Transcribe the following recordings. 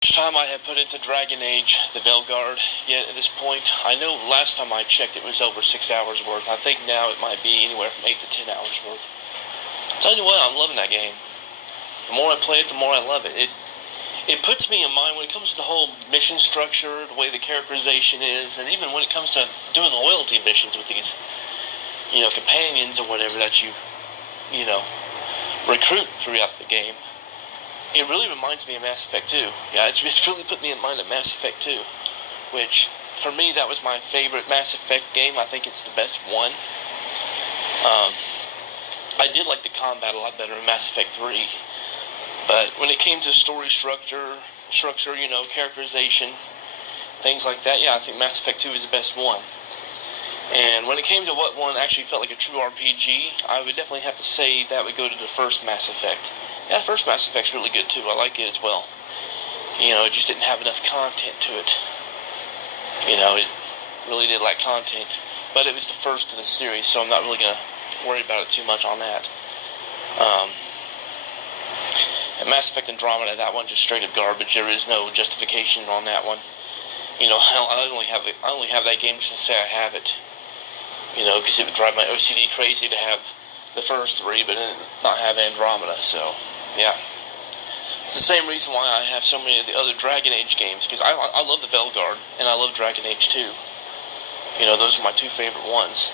Much time I have put into Dragon Age, the Veilguard, yet at this point, I know last time I checked it was over 6 hours worth. I think now it might be anywhere from 8 to 10 hours worth. Tell you what, I'm loving that game. The more I play it, the more I love it. It puts me in mind when it comes to the whole mission structure, the way the characterization is, and even when it comes to doing the loyalty missions with these, companions or whatever that you recruit throughout the game. It really reminds me of Mass Effect 2. Yeah, it's really put me in mind of Mass Effect 2, which, for me, that was my favorite Mass Effect game. I think it's the best one. I did like the combat a lot better in Mass Effect 3, but when it came to story structure, characterization, things like that, yeah, I think Mass Effect 2 is the best one. And when it came to what one actually felt like a true RPG, I would definitely have to say that would go to the first Mass Effect. Yeah, the first Mass Effect's really good too. I like it as well. It just didn't have enough content to it. It really did lack content. But it was the first of the series, so I'm not really going to worry about it too much on that. And Mass Effect Andromeda, that one just straight up garbage. There is no justification on that one. I only have that game just to say I have it. Because it would drive my OCD crazy to have the first three, but not have Andromeda, so, yeah. It's the same reason why I have so many of the other Dragon Age games, because I love the Veilguard, and I love Dragon Age 2. Those are my two favorite ones.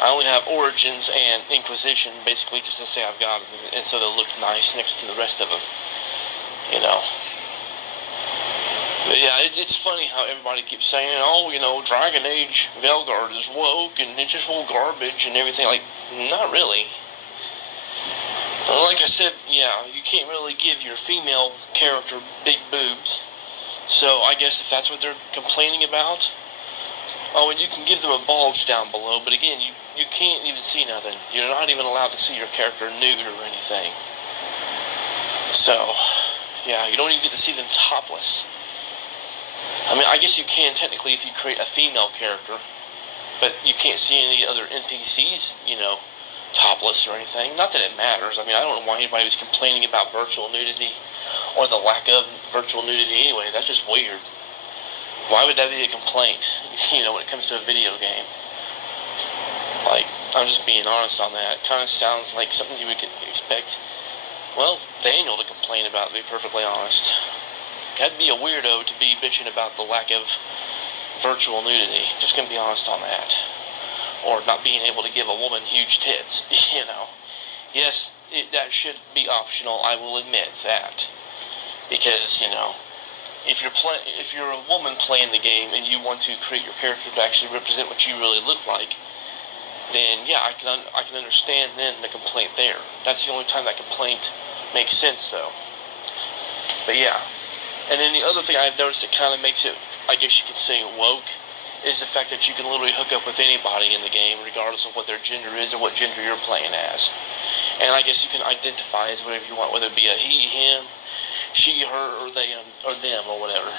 I only have Origins and Inquisition, basically, just to say I've got them, and so they'll look nice next to the rest of them, But yeah, it's funny how everybody keeps saying, Dragon Age Veilguard is woke and it's just all garbage and everything. Like, not really. Like I said, yeah, you can't really give your female character big boobs. So I guess if that's what they're complaining about, and you can give them a bulge down below, but again, you can't even see nothing. You're not even allowed to see your character nude or anything. So, yeah, you don't even get to see them topless. I mean, I guess you can technically if you create a female character, but you can't see any other NPCs, topless or anything. Not that it matters. I mean, I don't know why anybody was complaining about virtual nudity or the lack of virtual nudity anyway. That's just weird. Why would that be a complaint, when it comes to a video game? Like, I'm just being honest on that. It kind of sounds like something you would expect, Daniel to complain about, to be perfectly honest. That'd be a weirdo to be bitching about the lack of virtual nudity. Just gonna be honest on that. Or not being able to give a woman huge tits, Yes, that should be optional, I will admit that. Because, if you're a woman playing the game and you want to create your character to actually represent what you really look like, then yeah, I can understand then the complaint there. That's the only time that complaint makes sense, though. But yeah. And then the other thing I've noticed that kind of makes it, I guess you could say, woke, is the fact that you can literally hook up with anybody in the game, regardless of what their gender is or what gender you're playing as. And I guess you can identify as whatever you want, whether it be a he, him, she, her, or they, or them, or whatever.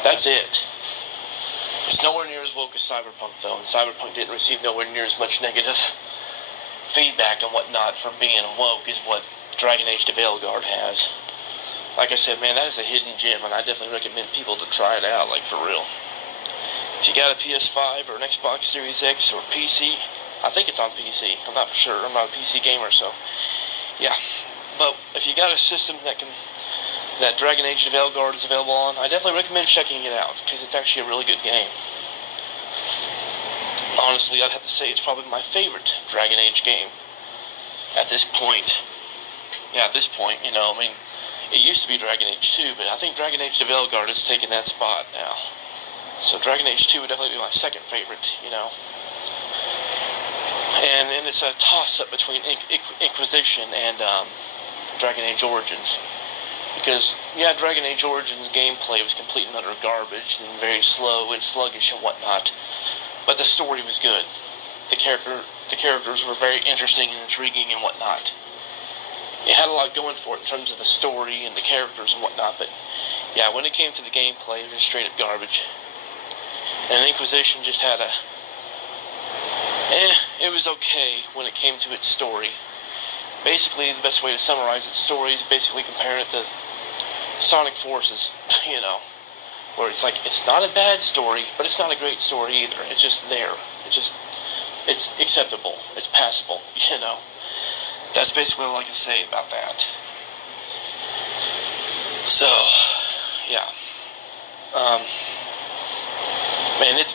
That's it. It's nowhere near as woke as Cyberpunk, though, and Cyberpunk didn't receive nowhere near as much negative feedback and whatnot for being woke as what Dragon Age the Veilguard has. Like I said, man, that is a hidden gem, and I definitely recommend people to try it out, like, for real. If you got a PS5 or an Xbox Series X or PC, I think it's on PC. I'm not for sure. I'm not a PC gamer, so, yeah. But if you got a system that Dragon Age the Veilguard is available on, I definitely recommend checking it out, because it's actually a really good game. Honestly, I'd have to say it's probably my favorite Dragon Age game at this point. Yeah, at this point, it used to be Dragon Age 2, but I think Dragon Age the Veilguard has taken that spot now. So Dragon Age 2 would definitely be my second favorite, And then it's a toss-up between Inquisition and Dragon Age Origins. Because, yeah, Dragon Age Origins gameplay was complete and utter garbage and very slow and sluggish and whatnot. But the story was good. The characters were very interesting and intriguing and whatnot. It had a lot going for it in terms of the story and the characters and whatnot, but yeah, when it came to the gameplay, it was just straight up garbage. And Inquisition just had it was okay when it came to its story. Basically, the best way to summarize its story is basically comparing it to Sonic Forces, where it's like, it's not a bad story, but it's not a great story either. It's just there. It's acceptable. It's passable, That's basically all I can say about that. So, yeah. Man, its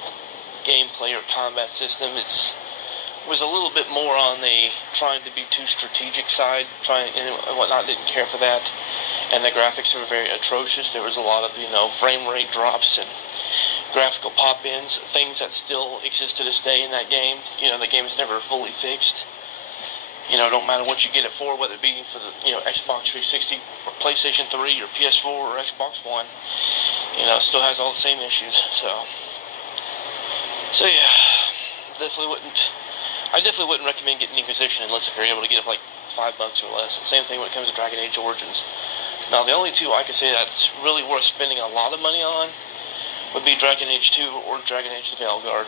gameplay or combat system, was a little bit more on the trying to be too strategic side, and whatnot. Didn't care for that, and the graphics were very atrocious. There was a lot of frame rate drops and graphical pop-ins, things that still exist to this day in that game. The game is never fully fixed. Don't matter what you get it for, whether it be for the Xbox 360 or PlayStation 3 or PS4 or Xbox One. It still has all the same issues. So yeah, I definitely wouldn't recommend getting Inquisition unless if you're able to get it for like $5 or less. And same thing when it comes to Dragon Age Origins. Now, the only two I can say that's really worth spending a lot of money on would be Dragon Age 2 or Dragon Age the Veilguard.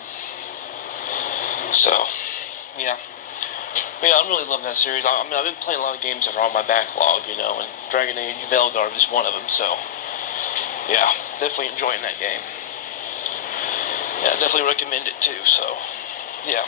So, yeah. But yeah, I'm really loving that series. I've been playing a lot of games that are on my backlog, and Dragon Age Veilguard is one of them, so yeah, definitely enjoying that game. Yeah, definitely recommend it too, so yeah.